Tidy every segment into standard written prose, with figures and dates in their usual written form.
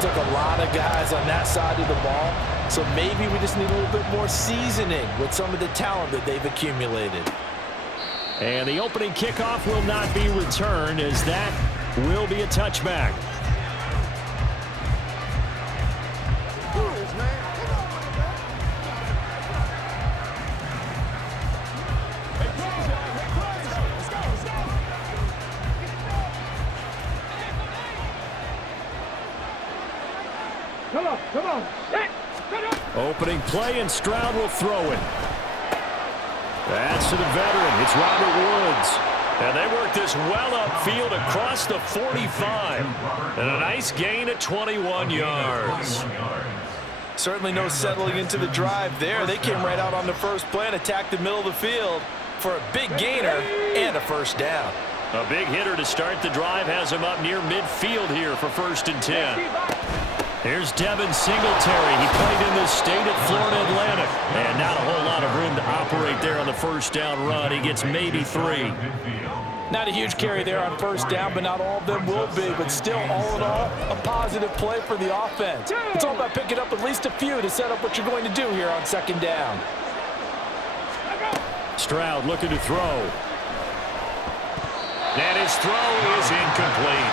took a lot of guys on that side of the ball, so maybe we just need a little bit more seasoning with some of the talent that they've accumulated. And the opening kickoff will not be returned, as that will be a touchback. Come on. Opening play, and Stroud will throw it. That's to the veteran. It's Robert Woods. And they work this well upfield across the 45. And a nice gain of 21 yards. Certainly no settling into the drive there. They came right out on the first play and attacked the middle of the field for a big gainer and a first down. A big hitter to start the drive has him up near midfield here for 1st and 10. Here's Devin Singletary. He played in the state at Florida Atlantic. And not a whole lot of room to operate there on the first down run. He gets maybe 3. Not a huge carry there on first down, but not all of them will be. But still, all in all, a positive play for the offense. It's all about picking up at least a few to set up what you're going to do here on 2nd down. Stroud looking to throw. And his throw is incomplete.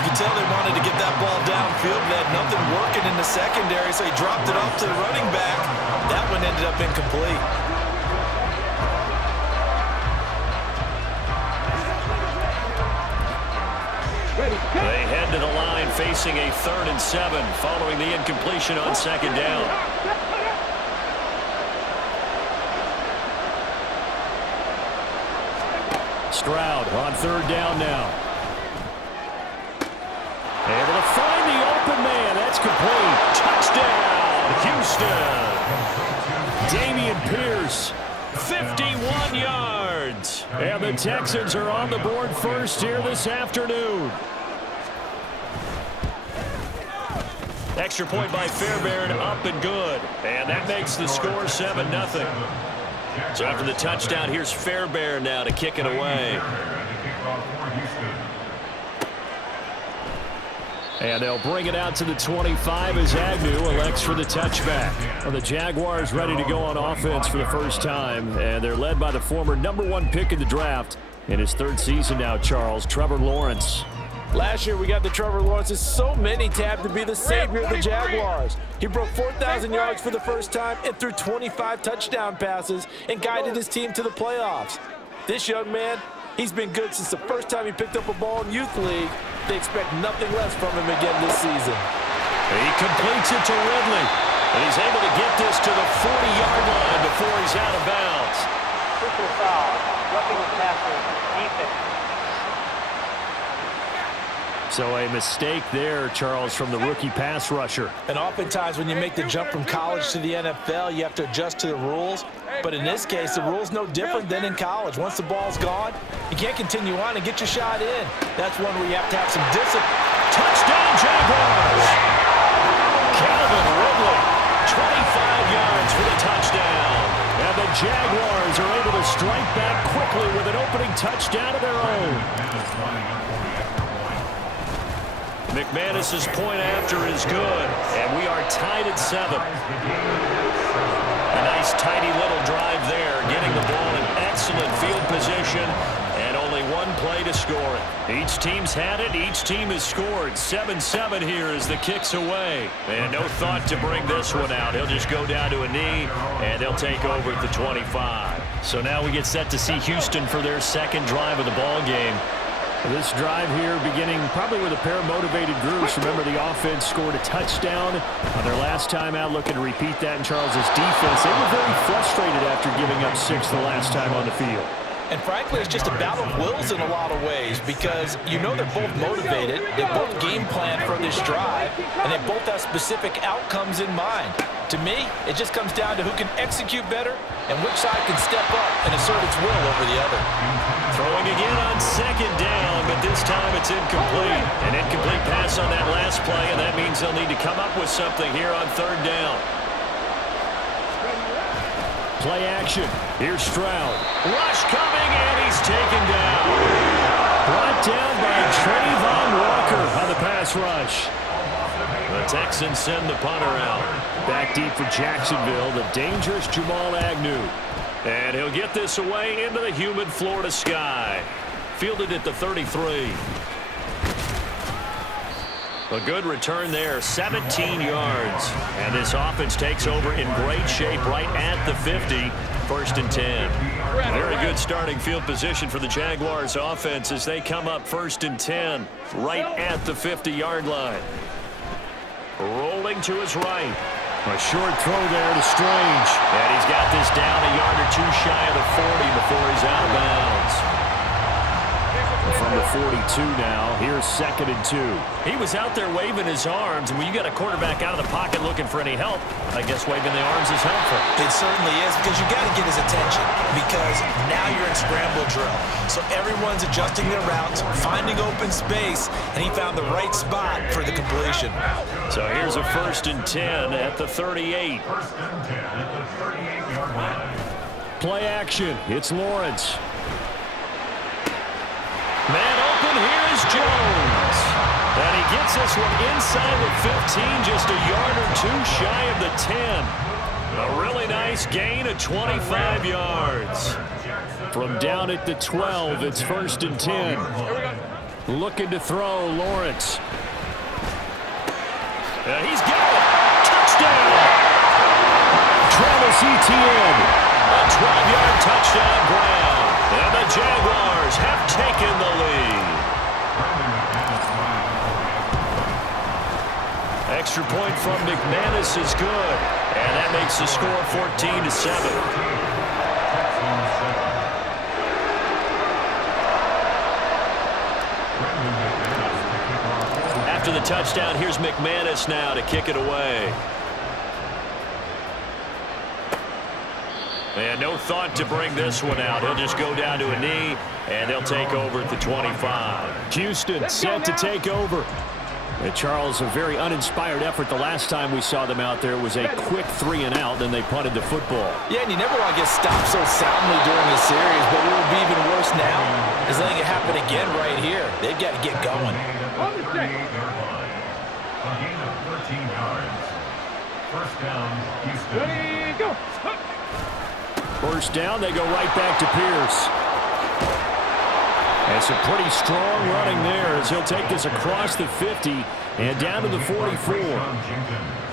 You can tell they wanted to get that ball downfield. They had nothing working in the secondary, so he dropped it off to the running back. That one ended up incomplete. They head to the line facing a 3rd and 7 following the incompletion on 2nd down. Stroud on 3rd down now. Able to find the open man. That's complete. Touchdown, Houston. Dameon Pierce, 51 yards. And the Texans are on the board first here this afternoon. Extra point by Fairbairn, up and good. And that makes the score 7-0. So after the touchdown, here's Fairbairn now to kick it away. And they'll bring it out to the 25 as Agnew elects for the touchback. Well, the Jaguars ready to go on offense for the first time, and they're led by the former #1 pick in the draft in his 3rd season now, Charles, Trevor Lawrence. Last year we got the Trevor Lawrences. So many tabbed to be the savior of the Jaguars. He broke 4,000 yards for the first time and threw 25 touchdown passes and guided his team to the playoffs. This young man, he's been good since the first time he picked up a ball in Youth League. They expect nothing less from him again this season. He completes it to Ridley, and he's able to get this to the 40-yard line before he's out of bounds. Personal foul, roughing the passer, defense. So a mistake there, Charles, from the rookie pass rusher. And oftentimes when you make the jump from college to the NFL, you have to adjust to the rules. But in this case, the rule's no different than in college. Once the ball's gone, you can't continue on and get your shot in. That's one where you have to have some discipline. Touchdown, Jaguars! Calvin Ridley, 25 yards for the touchdown. And the Jaguars are able to strike back quickly with an opening touchdown of their own. McManus's point after is good, and we are tied at 7. A nice tidy little drive there, getting the ball in excellent field position, and only one play to score it. Each team's had it, each team has scored. 7-7 here as the kick's away. And no thought to bring this one out. He'll just go down to a knee, and they'll take over at the 25. So now we get set to see Houston for their 2nd drive of the ball game. This drive here beginning probably with a pair of motivated groups. Remember, the offense scored a touchdown on their last time out, looking to repeat that in Charles's defense. They were very frustrated after giving up 6 the last time on the field. And frankly, it's just a battle of wills in a lot of ways because you know they're both motivated, they both game plan for this drive, and they both have specific outcomes in mind. To me, it just comes down to who can execute better and which side can step up and assert its will over the other. Throwing again on 2nd down, but this time it's incomplete. An incomplete pass on that last play, and that means they'll need to come up with something here on 3rd down. Play action. Here's Stroud. Rush coming, and he's taken down. Brought down by Trayvon Walker on the pass rush. The Texans send the punter out. Back deep for Jacksonville, the dangerous Jamal Agnew. And he'll get this away into the humid Florida sky. Fielded at the 33. A good return there, 17 yards. And this offense takes over in great shape right at the 50. First and 10. Very good starting field position for the Jaguars offense as they come up first and 10 right at the 50-yard line. Rolling to his right. A short throw there to Strange. And he's got this down a yard or two shy of the 40 before he's out of bounds. From the 42 now, here's 2nd and 2. He was out there waving his arms, and when you got a quarterback out of the pocket looking for any help, I guess waving the arms is helpful. It certainly is, because you got to get his attention, because now you're in scramble drill. So everyone's adjusting their routes, finding open space, and he found the right spot for the completion. So here's a 1st and 10 at the 38. Play action. It's Lawrence. Man open, here's Jones. And he gets this one inside the 15, just a yard or two shy of the 10. A really nice gain of 25 yards. From down at the 12, it's 1st and 10. Looking to throw, Lawrence. He's got it. Touchdown. Travis Etienne. A 12-yard touchdown grab. And the Jaguars have taken the lead. Extra point from McManus is good. And that makes the score 14-7. After the touchdown, here's McManus now to kick it away. And no thought to bring this one out. He'll just go down to a knee, and they'll take over at the 25. Houston set to take over. And Charles, a very uninspired effort the last time we saw them out there. It was a quick 3 and out, then they punted the football. Yeah, and you never want to get stopped so soundly during the series, but what will be even worse now is letting it happen again right here. They've got to get going. First down, Houston. Ready, go. First down, they go right back to Pierce. And some pretty strong running there as he'll take this across the 50 and down to the 44.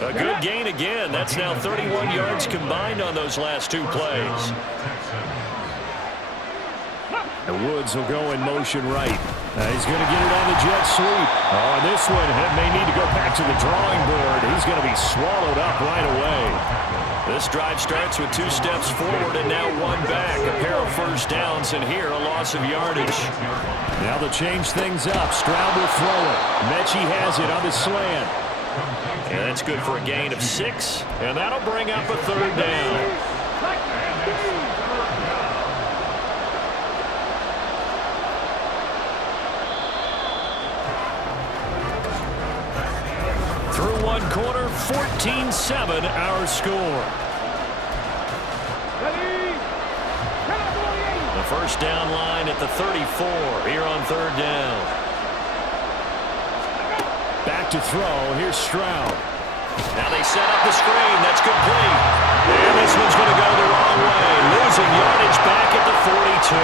A good gain again. That's now 31 yards combined on those last 2 plays. The Woods will go in motion right. He's going to get it on the jet sweep. Oh, and this one may need to go back to the drawing board. He's going to be swallowed up right away. This drive starts with 2 steps forward and now 1 back. A pair of first downs, and here a loss of yardage. Now they'll change things up. Stroud will throw it. Mechie has it on the slant. And that's good for a gain of 6, and that'll bring up a 3rd down. Through 1 quarter, 14-7 our score. The first down line at the 34 here on 3rd down. Back to throw. Here's Stroud. Now they set up the screen. That's complete. And this one's going to go the wrong way. Losing yardage back at the 42.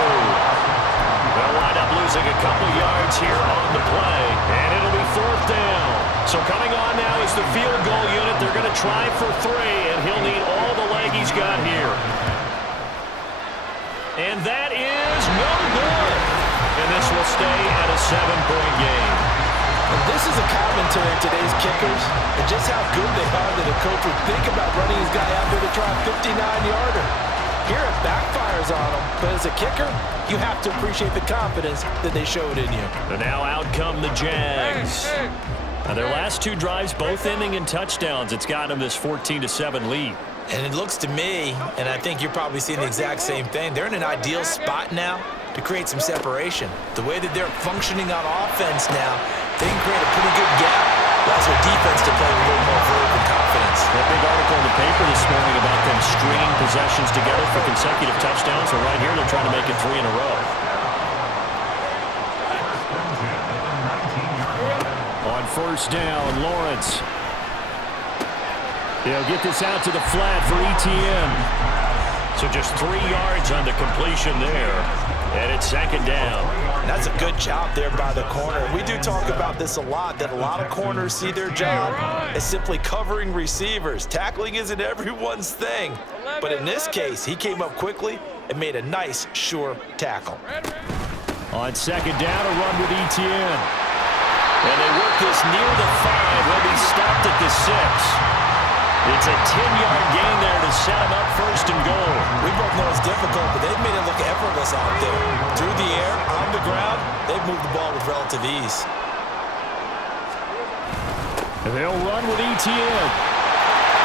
They'll wind up losing a couple yards here on the play. And it'll be 4th down. So coming on now is the field goal unit. They're going to try for 3, and he'll need all the leg he's got here. And that is no good. And this will stay at a 7-point game. And this is a commentary in today's kickers, and just how good they are that a coach would think about running his guy out there to try a 59-yarder. Here it backfires on him, but as a kicker, you have to appreciate the confidence that they showed in you. And now out come the Jags. Now their last 2 drives, both ending in touchdowns. It's got them this 14-7 lead. And it looks to me, and I think you're probably seeing the exact same thing, they're in an ideal spot now to create some separation. The way that they're functioning on offense now, they can create a pretty good gap. Allows their defense to play with a little more verve and confidence. That big article in the paper this morning about them stringing possessions together for consecutive touchdowns. So right here, they're trying to make it 3 in a row. On first down. Lawrence. He'll get this out to the flat for ETN. So just 3 yards on the completion there. And it's second down. That's a good job there by the corner. We do talk about this a lot, that a lot of corners see their job as simply covering receivers. Tackling isn't everyone's thing. But in this case, he came up quickly and made a nice, sure tackle. On second down, a run with ETN. And they work this near the 5. Will be stopped at the 6. It's a 10-yard gain there to set him up first and goal. We both know it's difficult, but they've made it look effortless out there. Through the air, on the ground, they've moved the ball with relative ease. And they'll run with ETN.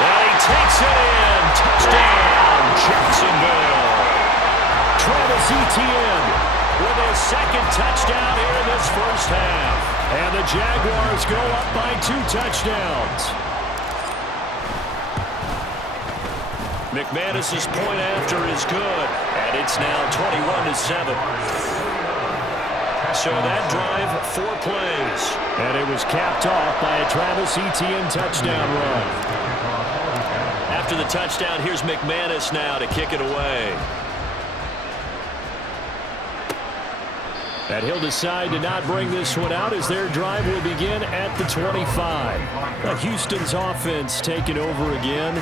And he takes it in. Touchdown, Jacksonville. Travis Etienne With his second touchdown here in this first half. And the Jaguars go up by 2 touchdowns. McManus's point after is good, and it's now 21-7. So that drive, 4 plays. And it was capped off by a Travis Etienne touchdown run. After the touchdown, here's McManus now to kick it away. And he'll decide to not bring this one out as their drive will begin at the 25. Houston's offense taking over again.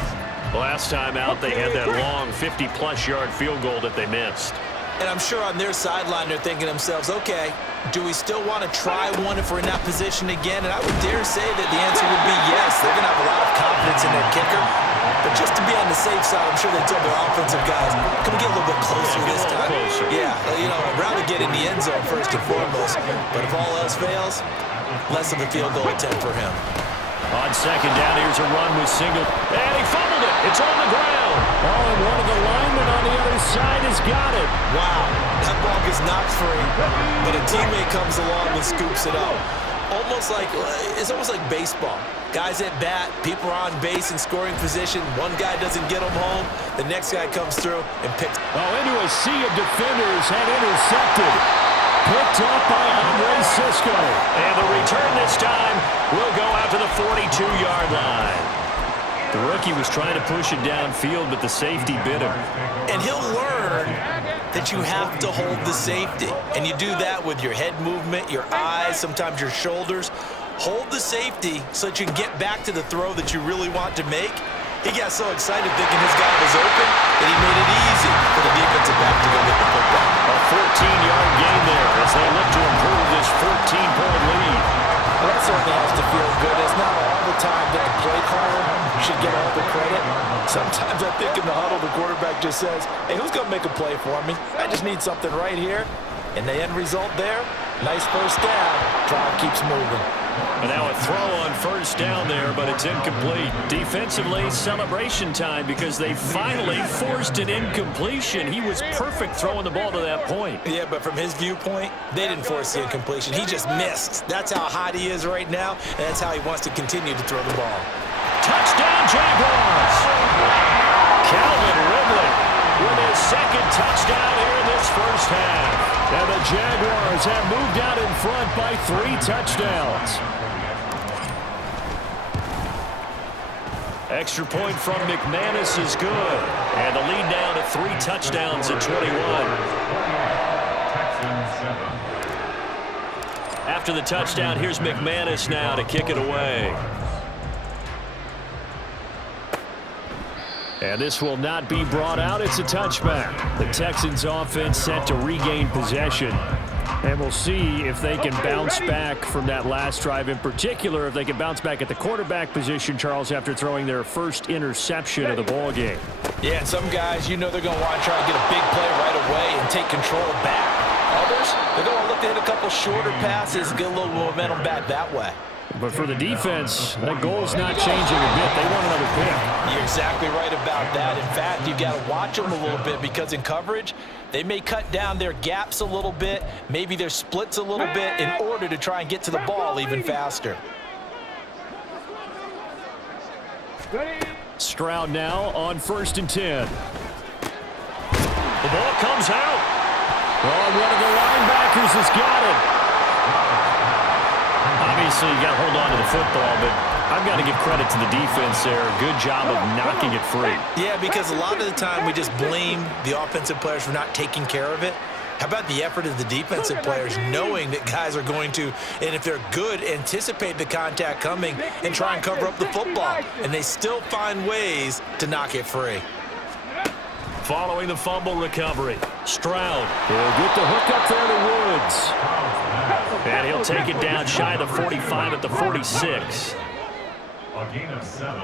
Last time out, they had that long 50-plus yard field goal that they missed. And I'm sure on their sideline they're thinking to themselves, okay, do we still want to try one if we're in that position again? And I would dare say that the answer would be yes. They're going to have a lot of confidence in their kicker. But just to be on the safe side, I'm sure they told their offensive guys, can we get a little bit closer this time? Yeah, you know, I'd rather get in the end zone first and foremost. But if all else fails, less of a field goal attempt for him. On second down, here's a run with Single. And he fumbled it. It's on the ground. Oh, and one of the linemen on the other side has got it. Wow, that ball gets knocked free, but a teammate comes along and scoops it up. It's almost like baseball. Guys at bat, people are on base in scoring position. One guy doesn't get them home. The next guy comes through and picks. Oh, into a sea of defenders and intercepted. Picked up by Andre Cisco. And the return this time will go out to the 42-yard line. The rookie was trying to push it downfield, but the safety bit him. And he'll learn that you have to hold the safety. And you do that with your head movement, your eyes, sometimes your shoulders. Hold the safety so that you can get back to the throw that you really want to make. He got so excited thinking his guy was open that he made it easy for the defensive back to go get the football. A 14-yard gain there as they look to improve this 14-point lead. Well, that certainly has to feel good. It's not all the time that the play caller should get all the credit. Sometimes I think in the huddle, the quarterback just says, hey, who's going to make a play for me? I just need something right here. And the end result there, nice first down. Drive keeps moving. And now a throw on first down there, but it's incomplete. Defensively, celebration time because they finally forced an incompletion. He was perfect throwing the ball to that point. Yeah, but from his viewpoint, they didn't force the incompletion. He just missed. That's how hot he is right now, and that's how he wants to continue to throw the ball. Touchdown, Jaguars! Calvin Ridley with his second touchdown here in this first half. And the Jaguars have moved out in front by 3 touchdowns. Extra point from McManus is good. And the lead down to 3 touchdowns at 21. After the touchdown, here's McManus now to kick it away. And this will not be brought out. It's a touchback. The Texans offense set to regain possession. And we'll see if they can bounce back from that last drive. In particular, if they can bounce back at the quarterback position, Charles, after throwing their first interception of the ball game. Yeah, and some guys, you know they're going to want to try to get a big play right away and take control back. Others, they're going to look to hit a couple shorter passes, get a little momentum back that way. But for the defense, that goal's not changing a bit. They want another pick. You're exactly right about that. In fact, you got to watch them a little bit because in coverage, they may cut down their gaps a little bit, maybe their splits a little bit in order to try and get to the ball even faster. Stroud now on 1st and 10. The ball comes out. Oh, one of the linebackers has got it. Obviously, you got to hold on to the football, but I've got to give credit to the defense there. Good job of knocking it free. Yeah, because a lot of the time we just blame the offensive players for not taking care of it. How about the effort of the defensive players knowing that guys are going to, and if they're good, anticipate the contact coming and try and cover up the football. And they still find ways to knock it free. Following the fumble recovery, Stroud. He'll get the hook up there to Woods. And he'll take it down shy of the 45 at the 46. A gain of 7.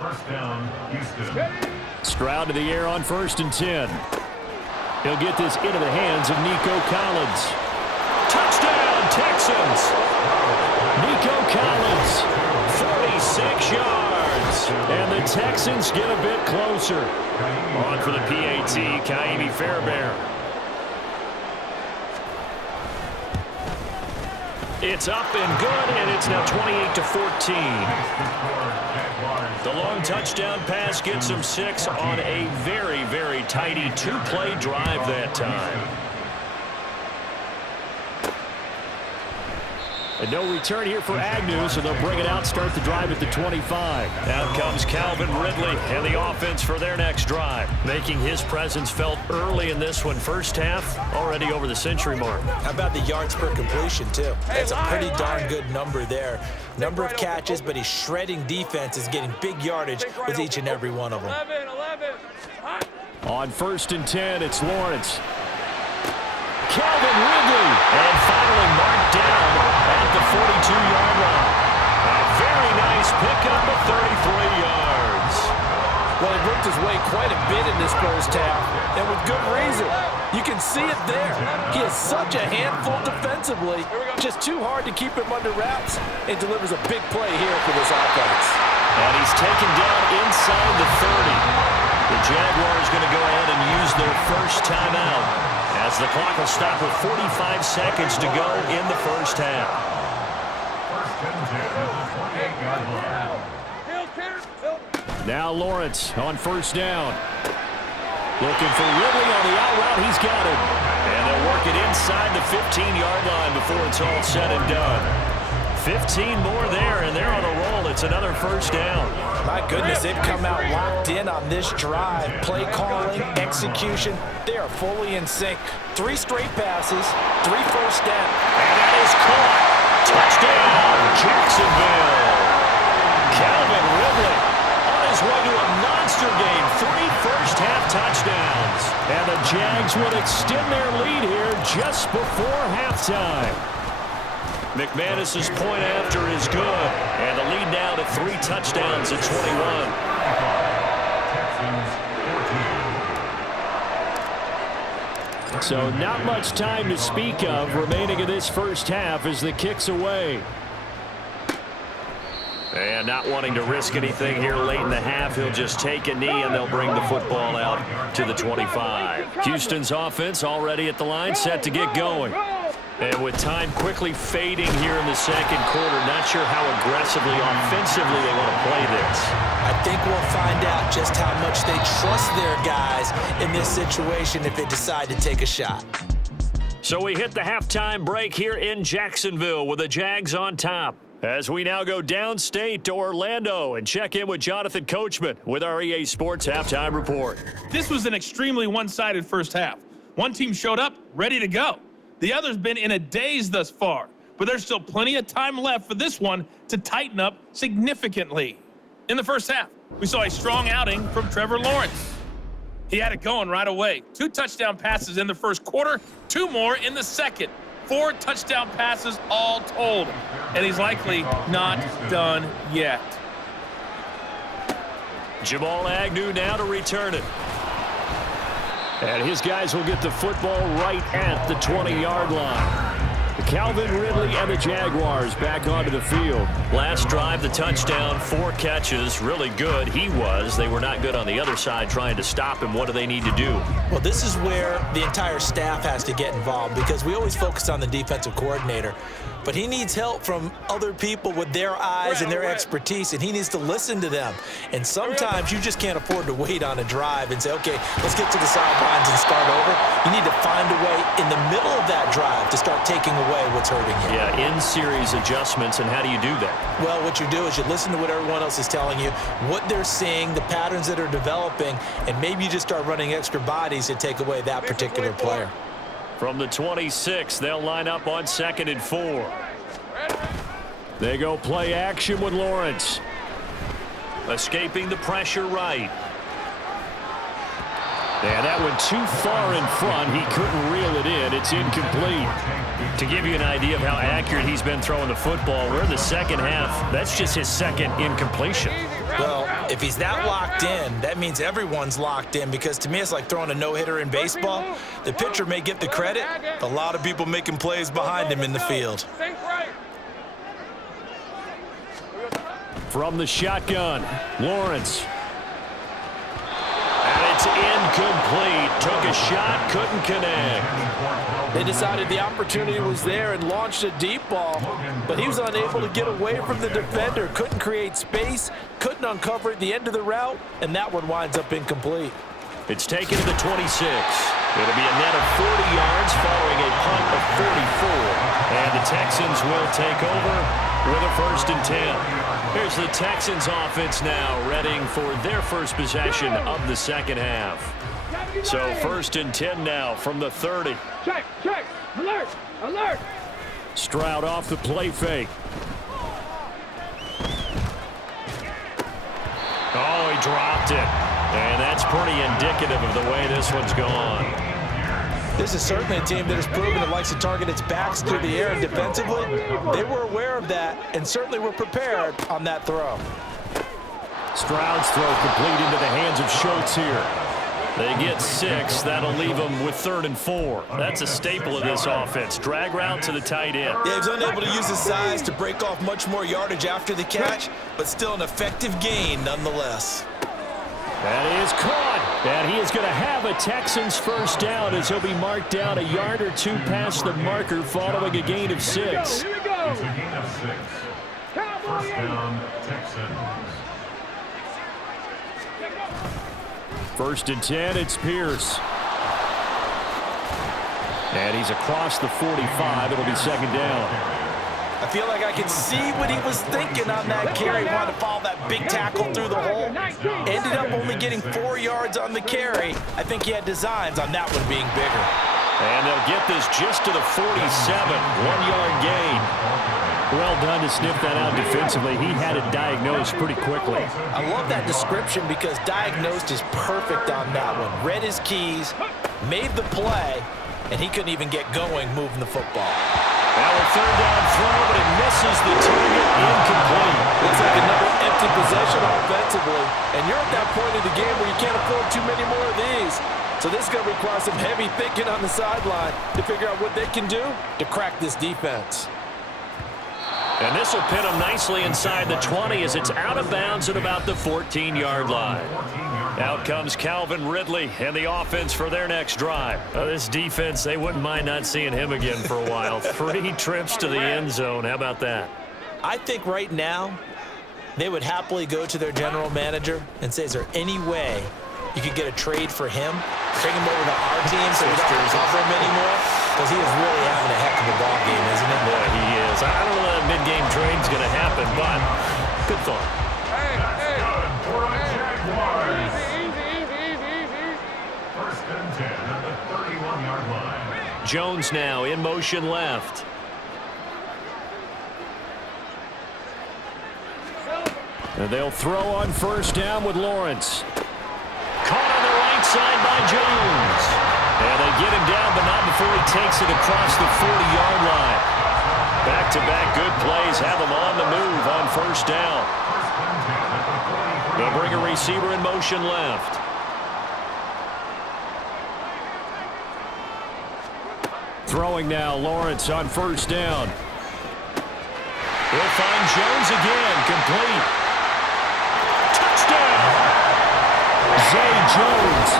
First down, Houston. Stroud to the air on 1st and 10. He'll get this into the hands of Nico Collins. Touchdown, Texans. Nico Collins. 46 yards. And the Texans get a bit closer. On for the PAT, Kaimi Fairbairn. It's up and good, and it's now 28-14. The long touchdown pass gets him 6 on a very, very tidy 2-play drive that time. And no return here for Agnew, so they'll bring it out, start the drive at the 25. Out comes Calvin Ridley and the offense for their next drive, making his presence felt early in this one. First half, already over the century mark. How about the yards per completion, too? That's a pretty darn good number there. Number of catches, but he's shredding defense, is getting big yardage with each and every one of them. On 1st and 10, it's Lawrence. Calvin Ridley. And finally marked down at the 42-yard line. A very nice pickup of 33 yards. Well, he worked his way quite a bit in this first half, and with good reason. You can see it there. He is such a handful defensively, just too hard to keep him under wraps, and delivers a big play here for this offense. And he's taken down inside the 30. The Jaguars going to go ahead and use their first timeout, as the clock will stop with 45 seconds to go in the first half. Now Lawrence on 1st down. Looking for Ridley on the out route. He's got it. And they'll work it inside the 15-yard line before it's all said and done. 15 more there, and they're on a roll. It's another first down. My goodness, they've come out locked in on this drive. Play calling, execution, they are fully in sync. 3 straight passes, 3 first down. And that is caught. Touchdown, Jacksonville. Calvin Ridley on his way to a monster game. 3 first-half touchdowns. And the Jags would extend their lead here just before halftime. McManus's point after is good, and the lead now to 3 touchdowns at 21. So not much time to speak of remaining in this first half as the kick's away. And not wanting to risk anything here late in the half, he'll just take a knee, and they'll bring the football out to the 25. Houston's offense already at the line, set to get going. And with time quickly fading here in the second quarter, not sure how aggressively, offensively they want to play this. I think we'll find out just how much they trust their guys in this situation if they decide to take a shot. So we hit the halftime break here in Jacksonville with the Jags on top. As we now go downstate to Orlando and check in with Jonathan Coachman with our EA Sports Halftime Report. This was an extremely one-sided first half. One team showed up ready to go. The other's been in a daze thus far, but there's still plenty of time left for this one to tighten up significantly. In the first half, we saw a strong outing from Trevor Lawrence. He had it going right away. 2 touchdown passes in the first quarter, 2 more in the second. 4 touchdown passes all told, and he's likely not done yet. Jamal Agnew now to return it. And his guys will get the football right at the 20-yard line. Calvin Ridley and the Jaguars back onto the field. Last drive, the touchdown, 4 catches. Really good. He was. They were not good on the other side trying to stop him. What do they need to do? Well, this is where the entire staff has to get involved because we always focus on the defensive coordinator. but he needs help from other people with their eyes and their expertise, and he needs to listen to them. And sometimes you just can't afford to wait on a drive and say, okay, let's get to the sidelines and start over. You need to find a way in the middle of that drive to start taking away what's hurting you. Yeah, in-series adjustments, and how do you do that? Well, what you do is you listen to what everyone else is telling you, what they're seeing, the patterns that are developing, and maybe you just start running extra bodies to take away that particular player. From the 26, they'll line up on 2nd and 4. They go play action with Lawrence. Escaping the pressure right. Yeah, that went too far in front. He couldn't reel it in. It's incomplete. To give you an idea of how accurate he's been throwing the football, we're in the second half. That's just his second incompletion. Well, if he's that locked in, that means everyone's locked in, because to me it's like throwing a no-hitter in baseball. The pitcher may get the credit, but a lot of people making plays behind him in the field. From the shotgun, Lawrence. And it's incomplete. Took a shot, couldn't connect. They decided the opportunity was there and launched a deep ball, but he was unable to get away from the defender, couldn't create space, couldn't uncover at the end of the route, and that one winds up incomplete. It's taken to the 26. It'll be a net of 40 yards following a punt of 44. And the Texans will take over with a 1st and 10. Here's the Texans offense now, readying for their first possession of the second half. So 1st and 10 now from the 30. Check, alert, alert. Stroud off the play fake. Oh, he dropped it. And that's pretty indicative of the way this one's gone. This is certainly a team that has proven it likes to target its backs through the air, and defensively, they were aware of that and certainly were prepared on that throw. Stroud's throw complete into the hands of Schultz here. They get 6. That'll leave them with 3rd and 4. That's a staple of this offense. Drag route to the tight end. Yeah, he's unable to use his size to break off much more yardage after the catch, but still an effective gain nonetheless. That is caught. And he is going to have a Texans 1st down as he'll be marked down a yard or 2 past the marker following a gain of 6. It's a gain of 6. 1st down, Texans. 1st and 10, it's Pierce. And he's across the 45. It'll be 2nd down. I feel like I can see what he was thinking on that carry. He wanted to follow that big tackle through the hole. Ended up only getting 4 yards on the carry. I think he had designs on that one being bigger. And they'll get this just to the 47. 1-yard gain. Well done to sniff that out defensively. He had it diagnosed pretty quickly. I love that description because diagnosed is perfect on that one. Read his keys, made the play, and he couldn't even get going moving the football. Now a 3rd down throw, but it misses the target. Incomplete. Looks like another empty possession offensively, and you're at that point of the game where you can't afford too many more of these. So this is going to require some heavy thinking on the sideline to figure out what they can do to crack this defense. And this will pin them nicely inside the 20 as it's out of bounds at about the 14-yard line. Out comes Calvin Ridley and the offense for their next drive. This defense, they wouldn't mind not seeing him again for a while. 3 trips to the end zone. How about that? I think right now they would happily go to their general manager and say, is there any way you could get a trade for him? Bring him over to our team so we don't have to cover him anymore? Because he is really having a heck of a ball game, isn't he? Boy, he is. I don't know that mid-game trade's going to happen, but good thought. First and 10 at the 31-yard line. Jones now in motion left. And they'll throw on 1st down with Lawrence. Caught on the right side by Jones. And they get him down, but not before he takes it across the 40-yard line. Back-to-back good plays have him on the move on 1st down. They'll bring a receiver in motion left. Throwing now, Lawrence on 1st down. We'll find Jones again, complete. Touchdown! Zay Jones.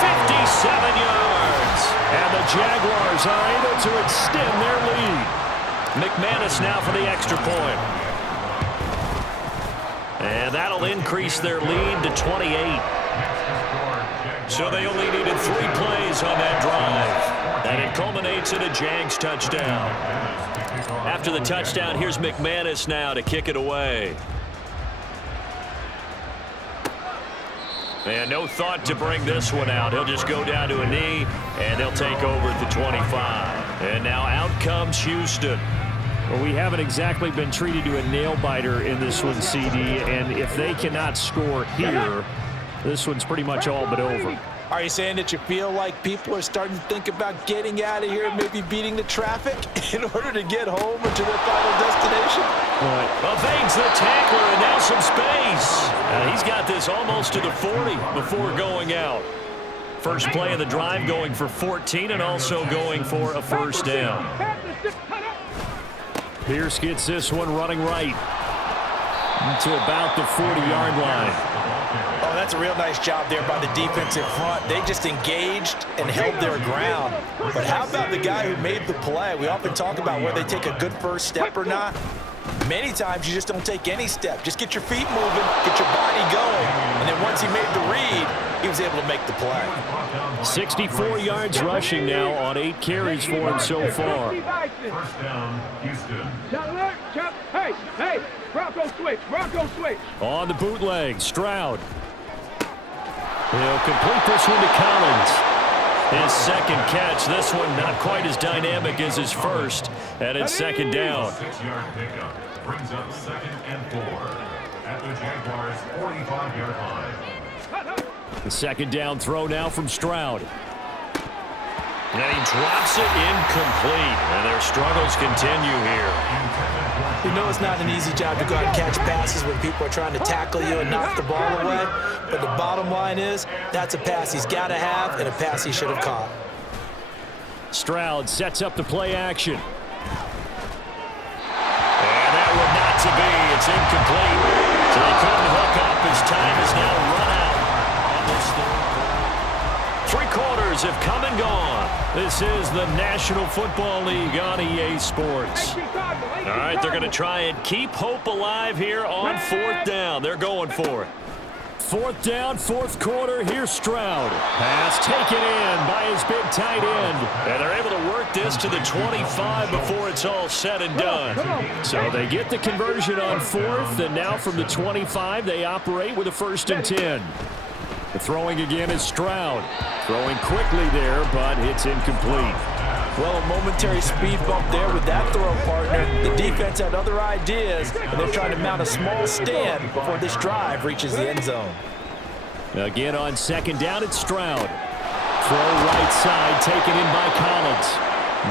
57 yards. And the Jaguars are able to extend their lead. McManus now for the extra point. And that'll increase their lead to 28. So they only needed 3 plays on that drive. And it culminates in a Jags touchdown. After the touchdown, here's McManus now to kick it away. And no thought to bring this one out. He'll just go down to a knee, and they'll take over at the 25. And now out comes Houston. Well, we haven't exactly been treated to a nail-biter in this one, CD, and if they cannot score here, this one's pretty much all but over. Are you saying that you feel like people are starting to think about getting out of here and maybe beating the traffic in order to get home or to their final destination? Evades the tackler, and now some space. He's got this almost to the 40 before going out. First play of the drive going for 14 and also going for a first down. Pierce gets this one running right to about the 40-yard line. Oh, that's a real nice job there by the defensive front. They just engaged and held their ground. But how about the guy who made the play? We often talk about whether they take a good first step or not. Many times you just don't take any step. Just get your feet moving, get your body going, and then once he made the read, he was able to make the play. 64 yards rushing now on 8 carries for him so far. First down, Houston. Hey, Bronco switch. On the bootleg, Stroud. He'll complete this one to Collins. His second catch, this one not quite as dynamic as his first, and it's second down. 6-yard pickup brings up 2nd and 4 at the Jaguars' 45-yard line. The second down throw now from Stroud. And he drops it incomplete, and their struggles continue here. You know it's not an easy job to go out and catch passes when people are trying to tackle you and knock the ball away. But the bottom line is, that's a pass he's got to have and a pass he should have caught. Stroud sets up the play action. And that one not to be. It's incomplete. So he couldn't hook up. His time is now run out on this third quarter. 3 quarters have come and gone. This is the National Football League on EA Sports. All right, they're going to try and keep hope alive here on 4th down. They're going for it. 4th down, 4th quarter. Here's Stroud. Pass taken in by his big tight end. And they're able to work this to the 25 before it's all said and done. So they get the conversion on 4th, and now from the 25, they operate with a 1st and 10. The throwing again is Stroud. Throwing quickly there, but it's incomplete. Well, a momentary speed bump there with that throw, partner. The defense had other ideas, and they're trying to mount a small stand before this drive reaches the end zone. Again on 2nd down, it's Stroud. Throw right side, taken in by Collins.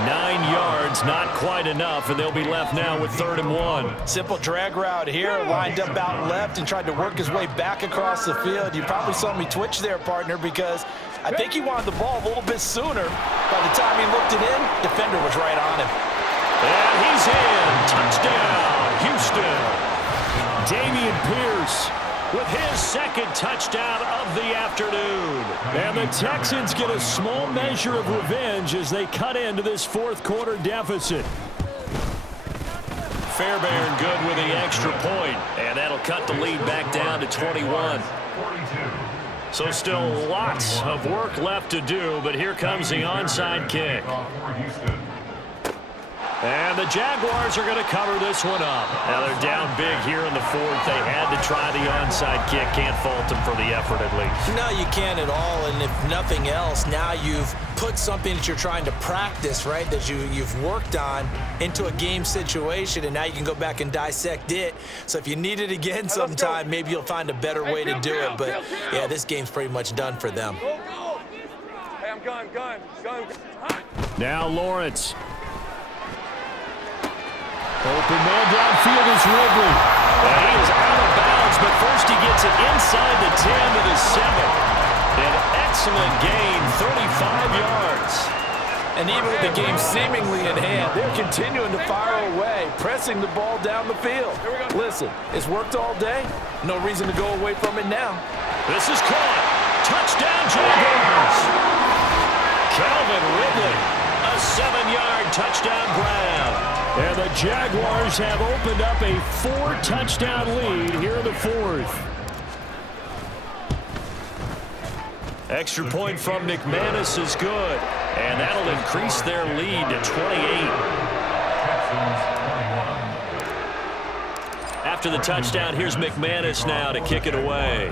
9 yards, not quite enough, and they'll be left now with 3rd and 1. Simple drag route here, lined up out left and tried to work his way back across the field. You probably saw me twitch there, partner, because I think he wanted the ball a little bit sooner. By the time he looked it in, defender was right on him. And he's in. Touchdown, Houston. Dameon Pierce with his 2nd touchdown of the afternoon. And the Texans get a small measure of revenge as they cut into this 4th quarter deficit. Fairbairn good with the extra point, and that'll cut the lead back down to 21. So still lots of work left to do, but here comes the onside kick. And the Jaguars are going to cover this one up. Now they're down big here in the 4th. They had to try the onside kick. Can't fault them for the effort at least. No, you can't at all. And if nothing else, now you've put something that you're trying to practice, right, that you've worked on into a game situation, and now you can go back and dissect it. So if you need it again sometime, maybe you'll find a better way to do it. But, yeah, this game's pretty much done for them. Hey, I'm gun. Now Lawrence. Open man downfield is Ridley. And he is out of bounds, but first he gets it inside the 10 to the 7. An excellent gain, 35 yards. And even with the game seemingly in hand, they're continuing to fire away, pressing the ball down the field. Listen, it's worked all day. No reason to go away from it now. This is caught. Touchdown, Jaguars. Calvin Ridley, a 7-yard touchdown grab. And the Jaguars have opened up a 4-touchdown lead here in the fourth. Extra point from McManus is good, and that'll increase their lead to 28. After the touchdown, here's McManus now to kick it away.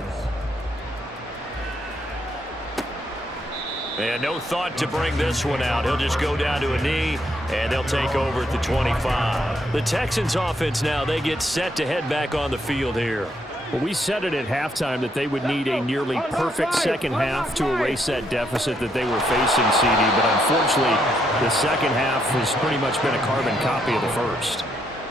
And no thought to bring this one out. He'll just go down to a knee, and they'll take over at the 25. The Texans offense now, they get set to head back on the field here. Well, we said it at halftime that they would need a nearly perfect second half to erase that deficit that they were facing, CD. But unfortunately, the second half has pretty much been a carbon copy of the first.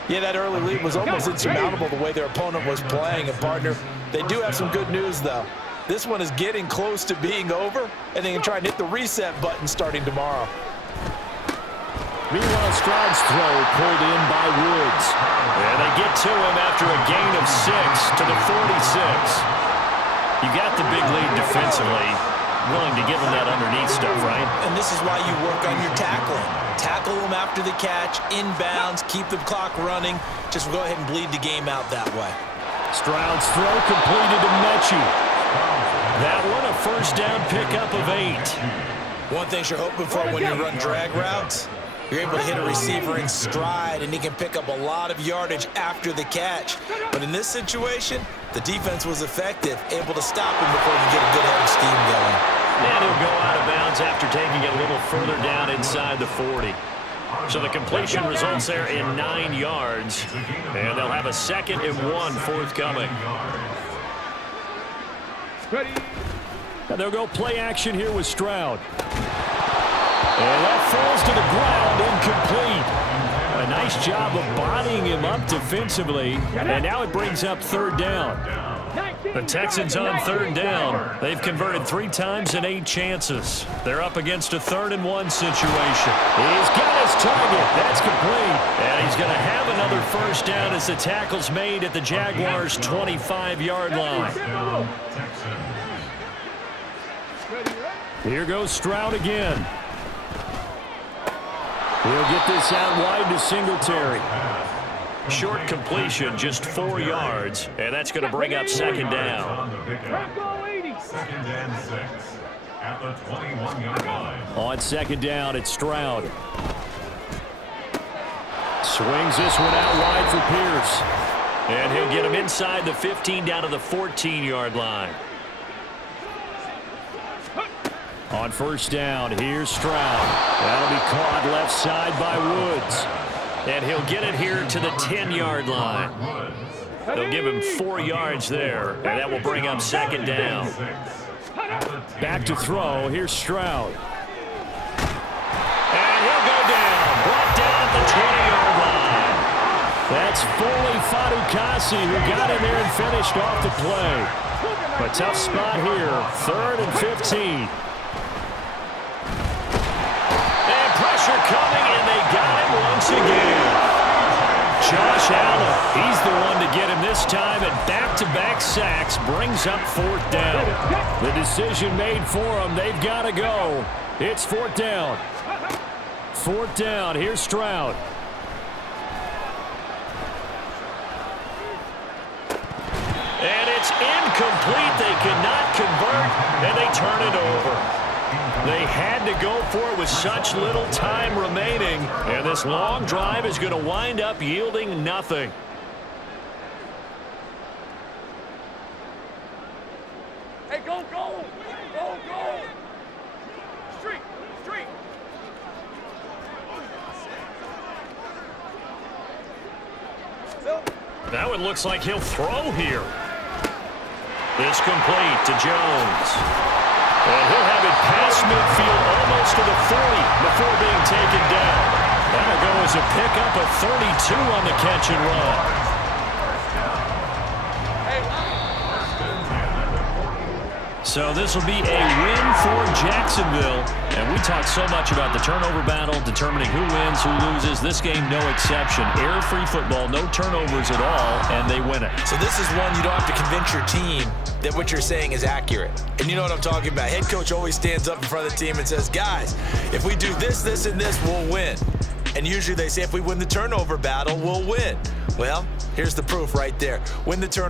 Yeah, that early lead was almost insurmountable the way their opponent was playing. And, partner, they do have some good news, though. This one is getting close to being over, and they can try and hit the reset button starting tomorrow. Meanwhile, Stroud's throw pulled in by Woods. And they get to him after a gain of 6 to the 46. You got the big lead defensively. Willing to give him that underneath stuff, right? And this is why you work on your tackling. Tackle them after the catch, inbounds, keep the clock running. Just go ahead and bleed the game out that way. Stroud's throw completed to Mechie. That one a first down pickup of 8. One thing you're hoping for when you run drag routes, you're able to hit a receiver in stride, and he can pick up a lot of yardage after the catch. But in this situation, the defense was effective, able to stop him before he could get a good head of steam going. And he'll go out of bounds after taking it a little further down inside the 40. So the completion results there in 9 yards, and they'll have a 2nd and 1 forthcoming. And they'll go play action here with Stroud. And that falls to the ground, incomplete. A nice job of bodying him up defensively, and now it brings up 3rd down. The Texans on 3rd down. They've converted 3 times in 8 chances. They're up against a 3rd and 1 situation. He's got his target. That's complete. And he's going to have another first down as the tackle's made at the Jaguars' 25-yard line. Here goes Stroud again. He'll get this out wide to Singletary. Short completion, just 4 yards, and that's going to bring up 2nd down. 2nd and 6 at the 21-yard line. On 2nd down, it's Stroud. Swings this one out wide for Pierce. And he'll get him inside the 15 down to the 14-yard line. On 1st down, here's Stroud. That'll be caught left side by Woods. And he'll get it here to the 10-yard line. They'll give him 4 yards there, and that will bring up 2nd down. Back to throw. Here's Stroud. And he'll go down. Brought down at the 20-yard line. That's Foley Fadukasi who got in there and finished off the play. A tough spot here. 3rd and 15. Pressure coming, and they got him once again. Josh Allen, he's the one to get him this time, and back-to-back sacks brings up 4th down. The decision made for them. They've got to go. It's 4th down. 4th down. Here's Stroud. And it's incomplete. They cannot convert, and they turn it over. They had to go for it with such little time remaining, and this long drive is going to wind up yielding nothing. Hey, go, go! Go, go! Street! Street! That one looks like he'll throw here. This complete to Jones. And he'll have it past midfield almost to the 40 before being taken down. That'll go as a pickup of 32 on the catch and run. So this will be a win for Jacksonville. And we talked so much about the turnover battle, determining who wins, who loses. This game, no exception. Error-free football, no turnovers at all, and they win it. So this is one you don't have to convince your team that what you're saying is accurate. And you know what I'm talking about. Head coach always stands up in front of the team and says, guys, if we do this, this, and this, we'll win. And usually they say if we win the turnover battle, we'll win. Well, here's the proof right there. Win the turnover.